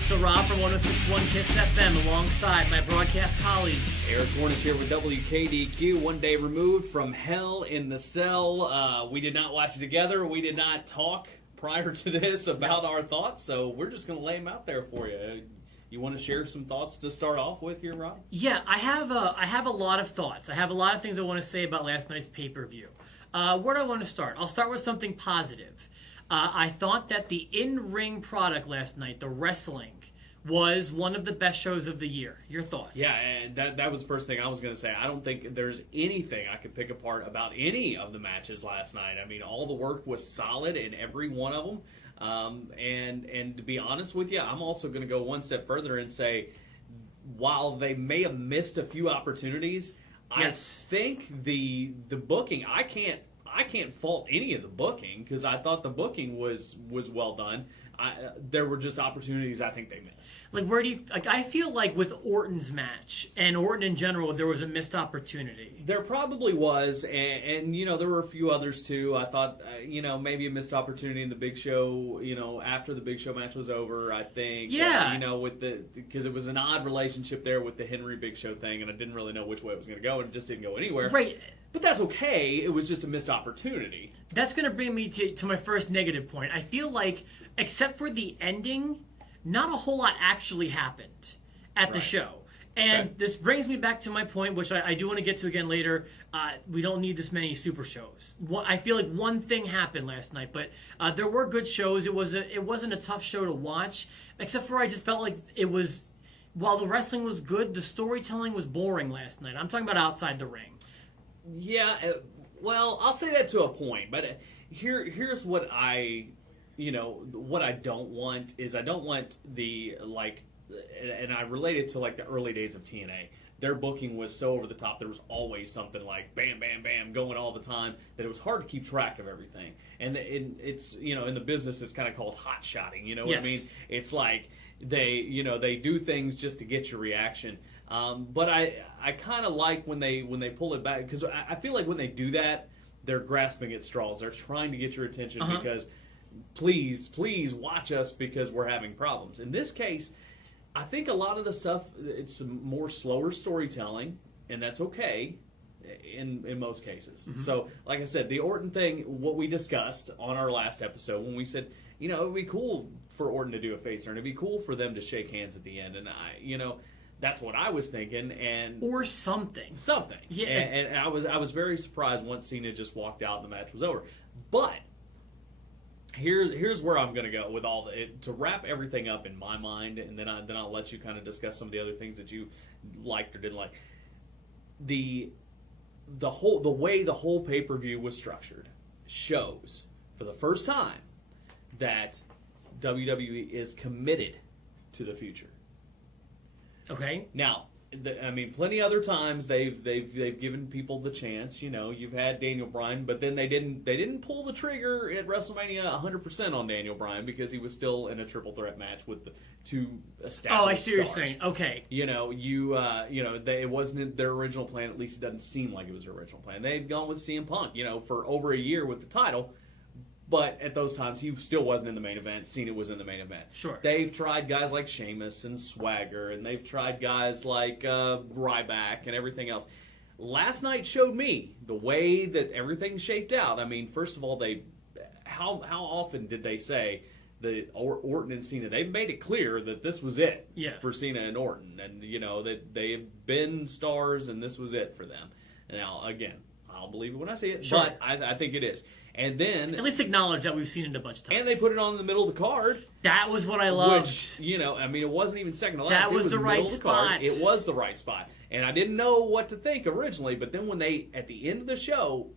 It's the Rob from 106.1 KISS FM alongside my broadcast colleague. Eric Warnes here with WKDQ, one day removed from Hell in the Cell. We did not watch it together. We did not talk prior to this about our thoughts, so we're just going to lay them out there for you. You want to share some thoughts to start off with here, Rob? Yeah, I have a lot of thoughts. I have a lot of things I want to say about last night's pay-per-view. Where do I want to start? I'll start with something positive. I thought that the in-ring product last night, the wrestling, was one of the best shows of the year. Your thoughts? Yeah, and that was the first thing I was going to say. I don't think there's anything I could pick apart about any of the matches last night. I mean, all the work was solid in every one of them. And to be honest with you, I'm also going to go one step further and say, while they may have missed a few opportunities, yes. I think the booking, I can't fault any of the booking because I thought the booking was well done. There were just opportunities I think they missed. Like, where do you I feel like with Orton's match and Orton in general, there was a missed opportunity. There probably was, and you know, there were a few others too. I thought maybe a missed opportunity in the Big Show. After the Big Show match was over, I think. Yeah. Because it was an odd relationship there with the Henry Big Show thing, and I didn't really know which way it was going to go, and it just didn't go anywhere. Right. But that's okay. It was just a missed opportunity. That's going to bring me to my first negative point. I feel like, except for the ending, not a whole lot actually happened at the show. And this brings me back to my point, which I do want to get to again later. We don't need this many super shows. I feel like one thing happened last night, but there were good shows. It wasn't a tough show to watch, except for I just felt like it was, while the wrestling was good, the storytelling was boring last night. I'm talking about outside the ring. Yeah, well, I'll say that to a point, but here's what what I don't want is I don't want and I relate it to like the early days of TNA. Their booking was so over the top. There was always something like bam, bam, bam going all the time that it was hard to keep track of everything. And it's in the business it's kind of called hot shotting. You know what I mean? It's like they do things just to get your reaction. But I kind of like when they pull it back because I feel like when they do that, they're grasping at straws. They're trying to get your attention because please watch us because we're having problems. In this case, I think a lot of the stuff, it's more slower storytelling, and that's okay in most cases. Mm-hmm. So, like I said, the Orton thing, what we discussed on our last episode when we said, it would be cool for Orton to do a face turn. It'd be cool for them to shake hands at the end. And that's what I was thinking, or something. Yeah, and I was very surprised once Cena just walked out and the match was over. But here's where I'm going to go with all to wrap everything up in my mind, and then I'll let you kind of discuss some of the other things that you liked or didn't like. The way the whole pay-per-view was structured shows for the first time that WWE is committed to the future. Okay. Now, plenty other times they've given people the chance. You've had Daniel Bryan, but then they didn't pull the trigger at WrestleMania 100% on Daniel Bryan because he was still in a triple threat match with the two established. Oh, I see what you're stars. saying. Okay. It wasn't their original plan. At least it doesn't seem like it was their original plan. They've gone with CM Punk, for over a year with the title. But at those times, he still wasn't in the main event. Cena was in the main event. Sure. They've tried guys like Sheamus and Swagger, and they've tried guys like Ryback and everything else. Last night showed me the way that everything shaped out. First of all, how often did they say that Orton and Cena? They've made it clear that this was it for Cena and Orton, and that they have been stars, and this was it for them. Now, again, I'll believe it when I see it, but I think it is. And then at least acknowledge that we've seen it a bunch of times. And they put it on in the middle of the card. That was what I loved. Which, it wasn't even second to last. That was the right spot. It was the right spot. And I didn't know what to think originally, but then when they, at the end of the show,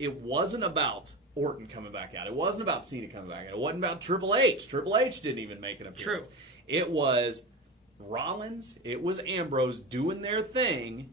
it wasn't about Orton coming back out. It wasn't about Cena coming back out. It wasn't about Triple H. Triple H didn't even make an appearance. True. It was Rollins. It was Ambrose doing their thing.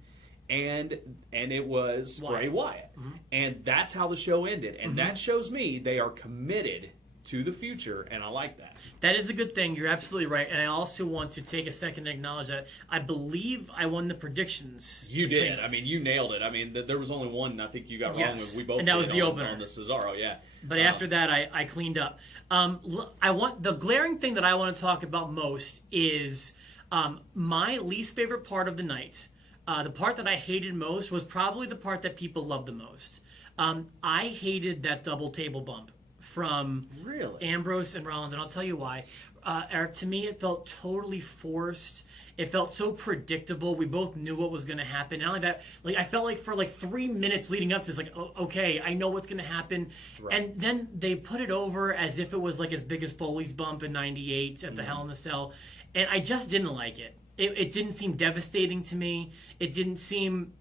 And it was Bray Wyatt. Mm-hmm. And that's how the show ended. And that shows me they are committed to the future, and I like that. That is a good thing. You're absolutely right. And I also want to take a second to acknowledge that I believe I won the predictions. You did. us. I mean, you nailed it. I mean, there was only one I think you got wrong. Yes. And we both And that was did the on, opener. on the Cesaro, yeah. But after that, I cleaned up. I want the glaring thing that I want to talk about most is my least favorite part of the night. The part that I hated most was probably the part that people loved the most. I hated that double table bump from Ambrose and Rollins, and I'll tell you why. Eric, to me, it felt totally forced. It felt so predictable. We both knew what was going to happen. Not only that, like I felt like for like 3 minutes leading up to this, like, oh, okay, I know what's going to happen. Right. And then they put it over as if it was like as big as Foley's bump in '98 at the Hell in the Cell, and I just didn't like it. It didn't seem devastating to me. It didn't seem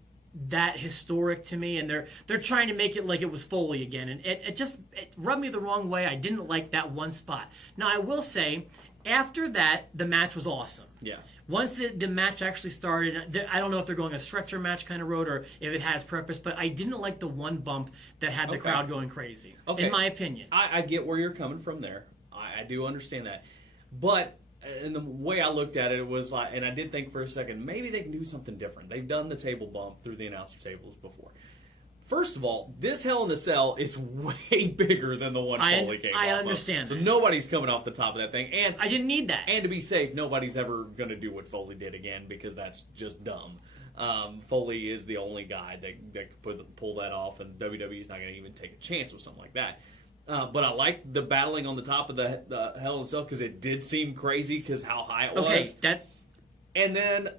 that historic to me, and they're trying to make it like it was Foley again, and it rubbed me the wrong way. I didn't like that one spot. Now I will say, after that, the match was awesome. Yeah. Once the match actually started, I don't know if they're going a stretcher match kind of road or if it has purpose, but I didn't like the one bump that had the crowd going crazy, in my opinion. I get where you're coming from there. I do understand that. But and the way I looked at it, it was like, and I did think for a second, maybe they can do something different. They've done the table bump through the announcer tables before. First of all, this Hell in the Cell is way bigger than the one Foley came off I understand. So nobody's coming off the top of that thing. And I didn't need that. And to be safe, nobody's ever going to do what Foley did again because that's just dumb. Foley is the only guy that could pull that off, and WWE's not going to even take a chance with something like that. But I like the battling on the top of the Hell in a Cell because it did seem crazy because how high it was. And then,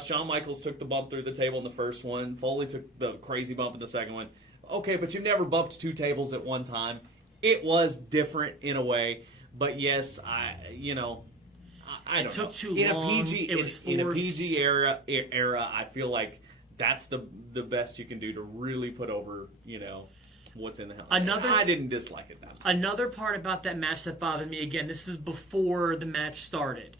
Shawn Michaels took the bump through the table in the first one. Foley took the crazy bump in the second one. Okay, but you've never bumped two tables at one time. It was different in a way. But yes, I don't know. It took too long. It was forced. In a PG era, I feel like that's the best you can do to really put over, what's in the Hell. I didn't dislike it that much. Another part about that match that bothered me, again, this is before the match started.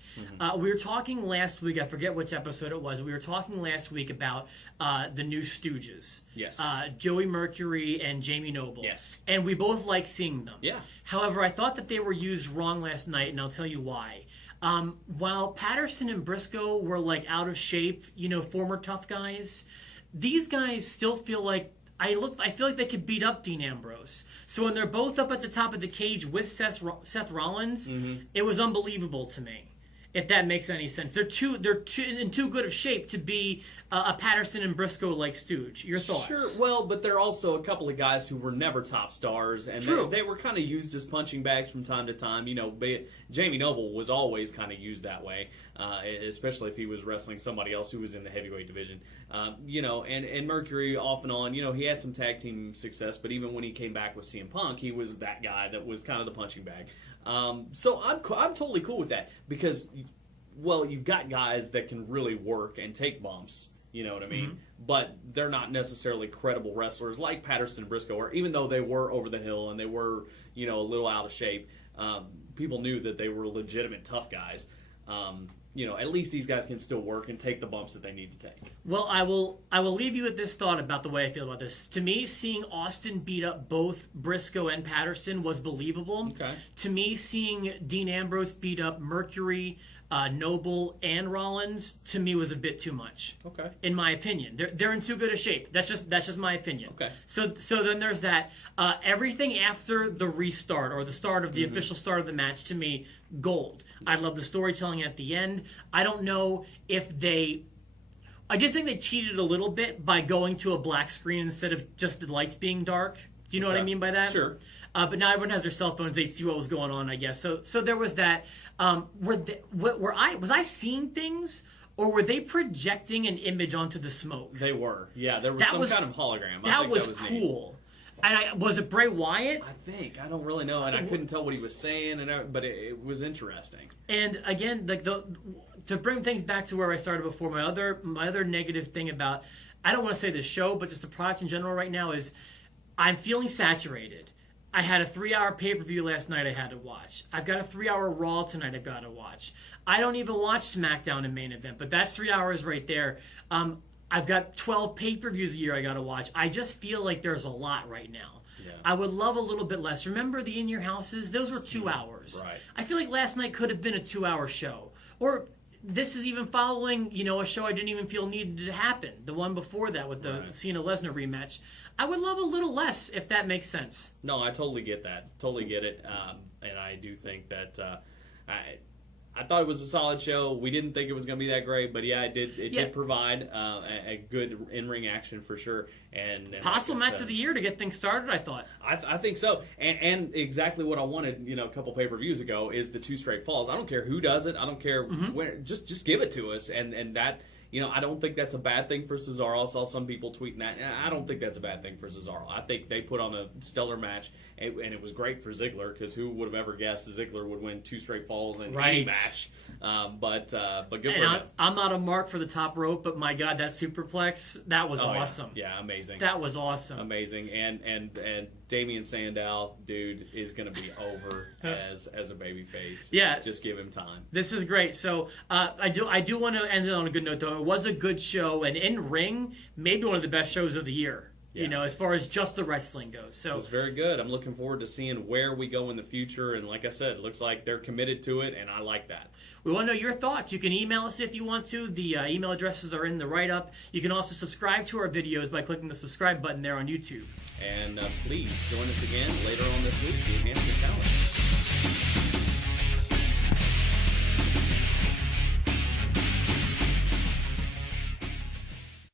We were talking last week, I forget which episode it was, we were talking last week about the new Stooges. Yes. Joey Mercury and Jamie Noble. Yes. And we both like seeing them. Yeah. However, I thought that they were used wrong last night, and I'll tell you why. While Patterson and Briscoe were like out of shape, former tough guys, these guys still feel like I feel like they could beat up Dean Ambrose. So when they're both up at the top of the cage with Seth Rollins, it was unbelievable to me. If that makes any sense, they're in too good of shape to be a Patterson and Briscoe like stooge. Your thoughts? Sure. Well, but they're also a couple of guys who were never top stars, and they were kind of used as punching bags from time to time. Jamie Noble was always kind of used that way, especially if he was wrestling somebody else who was in the heavyweight division. And Mercury off and on. He had some tag team success, but even when he came back with CM Punk, he was that guy that was kind of the punching bag. So I'm totally cool with that because, you've got guys that can really work and take bumps, you know what I mean? But they're not necessarily credible wrestlers like Patterson and Briscoe, or even though they were over the hill and they were, a little out of shape, people knew that they were legitimate tough guys. At least these guys can still work and take the bumps that they need to take. Well, I will leave you with this thought about the way I feel about this. To me, seeing Austin beat up both Briscoe and Patterson was believable. Okay. To me, seeing Dean Ambrose beat up Mercury, Noble, and Rollins, to me was a bit too much. Okay. In my opinion, they're in too good a shape. That's just my opinion. Okay. So then there's that. Everything after the restart or the start of the official start of the match, to me, gold. I love the storytelling at the end. I don't know if I did think they cheated a little bit by going to a black screen instead of just the lights being dark. Do you know what I mean by that? Sure. But now everyone has their cell phones; they'd see what was going on, I guess. So there was that. Was I seeing things, or were they projecting an image onto the smoke? They were. Yeah, there was kind of hologram. That was cool. Neat. And was it Bray Wyatt? I think. I don't really know, and I couldn't tell what he was saying, but it was interesting. And again, to bring things back to where I started before, my other negative thing about, I don't want to say the show, but just the product in general right now is, I'm feeling saturated. I had a 3-hour pay-per-view last night I had to watch. I've got a 3-hour Raw tonight I've got to watch. I don't even watch SmackDown and Main Event, but that's 3 hours right there. I've got 12 pay-per-views a year I got to watch. I just feel like there's a lot right now. I would love a little bit less. Remember the In Your Houses? Those were 2 hours. Right. I feel like last night could have been a 2-hour show. Or this is even following, a show I didn't even feel needed to happen. The one before that with the Cena-Lesnar rematch. I would love a little less, if that makes sense. No, I totally get that. Totally get it. And I do think that I thought it was a solid show. We didn't think it was going to be that great, but it did provide a good in-ring action for sure. And possible match of the year to get things started, I thought. I think so. And exactly what I wanted, a couple pay-per-views ago is the 2 straight falls. I don't care who does it. I don't care where. Just give it to us. And that, I don't think that's a bad thing for Cesaro. I saw some people tweeting that. I don't think that's a bad thing for Cesaro. I think they put on a stellar match, and it was great for Ziggler, because who would have ever guessed Ziggler would win 2 straight falls in any match? But good for him. I'm not a mark for the top rope, but my God, that superplex, that was awesome. Yeah, amazing. That was awesome. Amazing. And Damian Sandow, dude, is going to be over as a babyface. Yeah. Just give him time. This is great. So I do want to end it on a good note, though. It was a good show, and in ring, maybe one of the best shows of the year. Yeah. As far as just the wrestling goes. So it was very good. I'm looking forward to seeing where we go in the future. And like I said, it looks like they're committed to it, and I like that. We want to know your thoughts. You can email us if you want to. The email addresses are in the write-up. You can also subscribe to our videos by clicking the subscribe button there on YouTube. And please join us again later on this week, the Enhancement Challenge.